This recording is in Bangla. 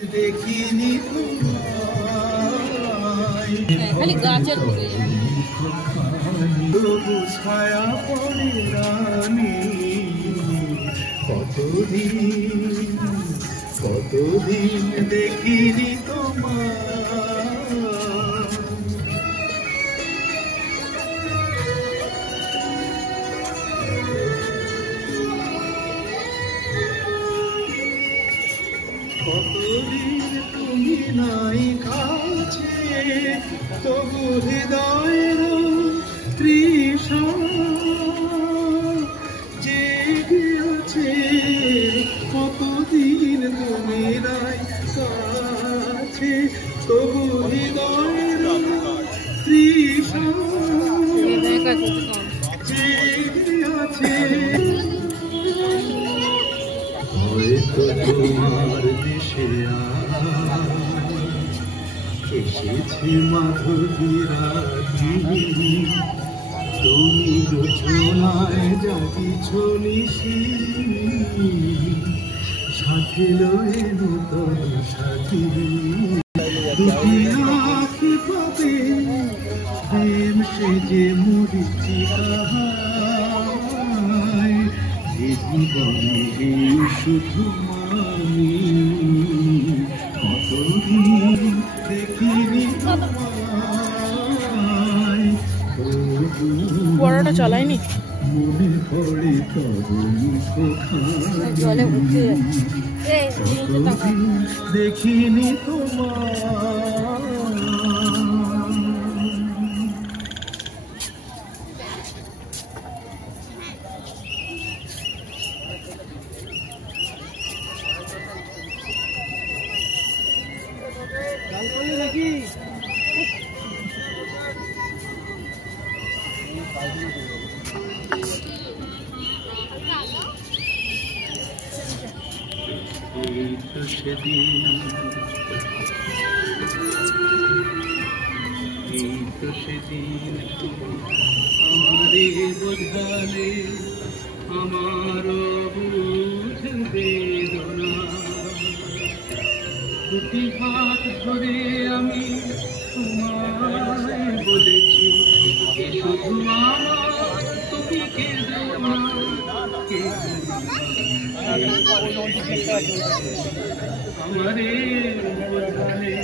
দেখিনি খালি গাছের ছায়া পড়ে রানী কতদিন দেখিনি তোমার কতদিন তুমি নাই কাছে তবু হৃদয়ের তৃষা জেগে আছে কতদিন তুমি নাই কাছে তবু হৃদয়ের তৃষা জেগে আছে হয়তো তোমার দেশে এসেছে মাধুরীরাতি তুমি রচনায় জাগিছ নিশি সাথে লয়ে নূতন সাথী দুটি আঁখি পাবে প্রেম সেজে মরিচিকা জীবনে শুধু আমি কতদিন দেখিনি বড়টা চলায়নি মনে পড়ে জলে উঠে দেখিনি তোমার সেদিন আমারে বোঝালে আমার বুঝ বেদনা দুটি হাত ধরে আমি তোমায় বলেছি শুধু আমার তুমি কেঁদো না আমারে বোঝালে